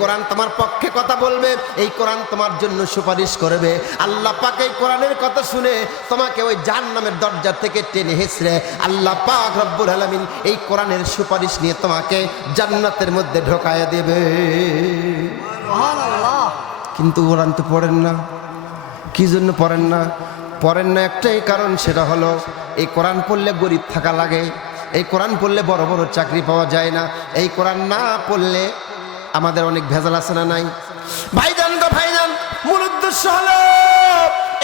কোরআন তোমার পক্ষে কথা বলবে, এই কোরআন তোমার জন্য সুপারিশ করবে। আল্লাহ পাক এই কোরআনের কথা শুনে তোমাকে ওই জাহান্নামের দরজা থেকে টেনে হেঁচড়ে আল্লাহ পাক রব্বুল আলামিন এই কোরআনের সুপারিশ নিয়ে তোমাকে জান্নাতের মধ্যে ঢোকায় দেবে। সুবহানাল্লাহ। কিন্তু কোরআন তো পড়েন না। কি জন্য পড়েন না? পড়েন না একটাই কারণ, সেটা হলো এই কোরআন পড়লে গরিব থাকা লাগে, এই কোরআন পড়লে বড় বড় চাকরি পাওয়া যায় না, এই কোরআন না পড়লে আমাদের অনেক ভেজাল আছে না নাই? ভাইজান গো ভাইজান, মূল উদ্দেশ্য হলো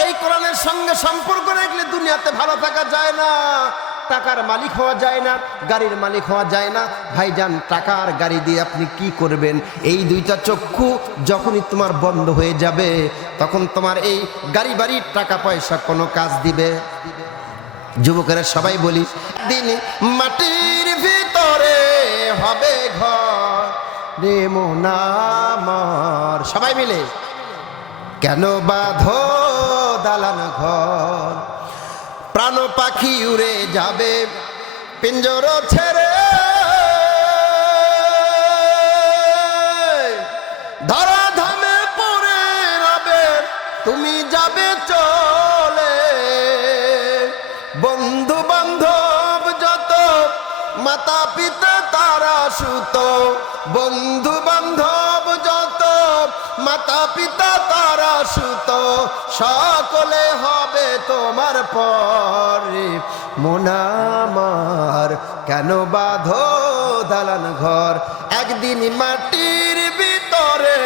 এই কোরআনের সঙ্গে সম্পর্ক রাখলে দুনিয়াতে ভালো থাকা যায় না, টাকার মালিক হওয়া যায় না, গাড়ির মালিক হওয়া যায় না। ভাইজান, টাকা আর গাড়ি দিয়ে আপনি কি করবেন? এই দুইটা চক্ষু যখনই তোমার বন্ধ হয়ে যাবে তখন তোমার এই গাড়ি বাড়ির টাকা পয়সা কোনো কাজ দিবে? যুবকেরা সবাই বলি, দিন মাটির ভিতরে হবে ঘর রে মন আমার, সবাই মিলে কেন বাঁধো দালান ঘর, প্রাণ পাখি উড়ে যাবে পিঞ্জর ছেড়ে, ধরা ধামে পড়ে রবে তুমি যাবে চলে, বন্ধু বান্ধব যত মাতা পিতা তারা সুত, বন্ধু বান্ধব যত মাতা পিতা তারা সুত, সকলে হবে তোমার পরে মন আমার কেন বাঁধো দালান ঘর, একদিন মাটির ভিতরে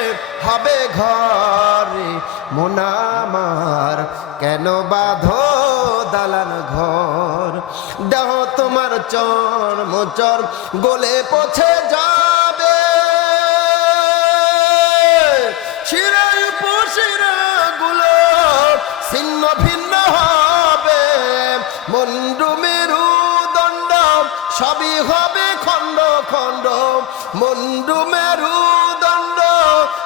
হবে ঘর মন আমার কেন বাঁধো দালান ঘর, দেহ তোমার চর্ম চর গলে পচে যাবে, শিরায় উপশিরা গুলো ছিন্ন ভিন্ন হবে, মুন্ডু মেরুদণ্ড সবই হবে খণ্ড খণ্ড, মুন্ডু মেরুদণ্ড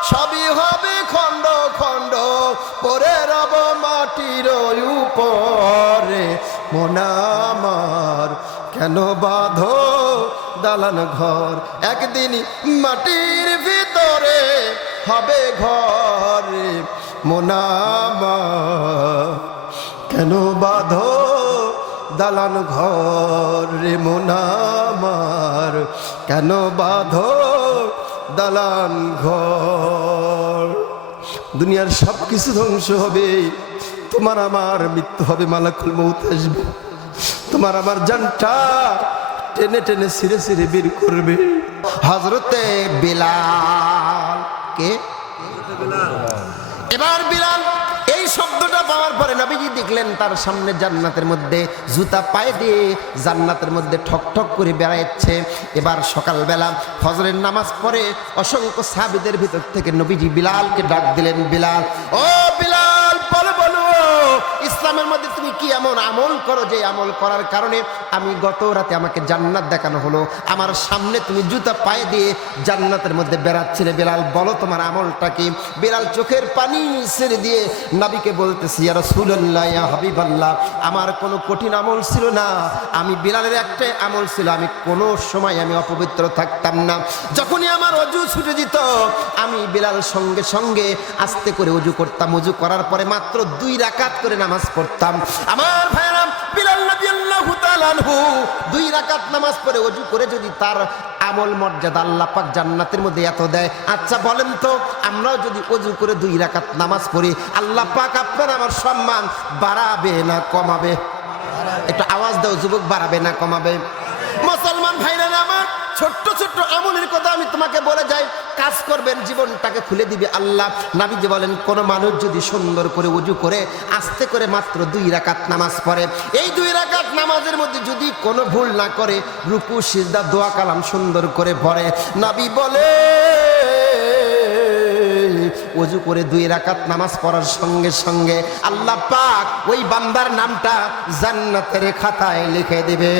সবই হবে খণ্ড খণ্ড, পরে রব মাটির উপরে মন আমার কেন বাঁধো দালান ঘর, একদিন মাটির ভিতরে হবে ঘর মন আমার কেন বাঁধো দালান ঘর রে মন আমার কেন বাঁধো দালান ঘর। দুনিয়ার সব কিছু ধ্বংস হবে, তোমার আমার মৃত্যু হবে, মালাকুল মউত আসবে, তোমার আমার জানটা টেনে টেনে ছিঁড়ে ছিঁড়ে বের করবে। হযরতে বিলাল কে? এবার বিলাল এই শব্দটা পাওয়ার পরে নবীজি দেখলেন তার সামনে জান্নাতের মধ্যে জুতা পায়ে দিয়ে জান্নাতের মধ্যে ঠক ঠক করে বেড়াচ্ছে। এবার সকালবেলা ফজরের নামাজ পড়ে অসংখ্য সাহাবীদের ভিতর থেকে নবীজি বিলালকে ডাক দিলেন, বিলাল, ও বিলাল, বলো বলো ইসলামের মধ্যে তুমি কি এমন আমল করো যে আমল করার কারণে আমি গত রাতে আমাকে জান্নাত দেখানো হলো, আমার সামনে তুমি জুতা পায়ে দিয়ে জান্নাতের মধ্যে বেড়াচ্ছিলে, বিলাল বলো তোমার আমলটা কি? বিলাল চোখের পানি ছেড়ে দিয়ে নবীকে বলতেছি, ইয়া রাসূলুল্লাহ, ইয়া হাবিবাল্লাহ, আমার কোনো কঠিন আমল ছিল না, আমি বিলালের একটাই আমল ছিল, আমি কোনো সময় আমি অপবিত্র থাকতাম না, যখনই আমার অজু ছুটে যেত আমি বিলাল সঙ্গে সঙ্গে আস্তে করে অজু করতাম, অজু করার পরে মাত্র 2 রাকাত করে নামাজ পড়তাম। আমার ভাইরা, বিলাল রাদিয়াল্লাহু তাআলা আনহু 2 রাকাত নামাজ পড়ে অজু করে যদি তার আমল মর্যাদা আল্লাহ পাক জান্নাতের মধ্যে এত দেয়, আচ্ছা বলেন তো আমরাও যদি অজু করে 2 রাকাত নামাজ পড়ি আল্লাহ পাক আপনার আমার সম্মান বাড়াবে না কমাবে? একটু আওয়াজ দাও যুবক, বাড়াবে না কমাবে? মুসলমান ভাইরা আমার, ছোট্ট ছোট্ট আমলের কথা আমি তোমাকে বলে যাই, কাজ করবেন জীবনটাকে খুলে দিবে আল্লাহ। নবীজি বলেন কোন মানুষ যদি সুন্দর করে ওযু করে আস্তে করে মাত্র 2 রাকাত নামাজ পড়ে, এই 2 রাকাত নামাজের মধ্যে যদি কোনো ভুল না করে, রুকু সিজদা দোয়া কালাম সুন্দর করে পড়ে, নবী বলে ওযু করে 2 রাকাত নামাজ পড়ার সঙ্গে সঙ্গে আল্লাহ পাক ওই বান্দার নামটা জান্নাতের খাতায় লিখে দিবে।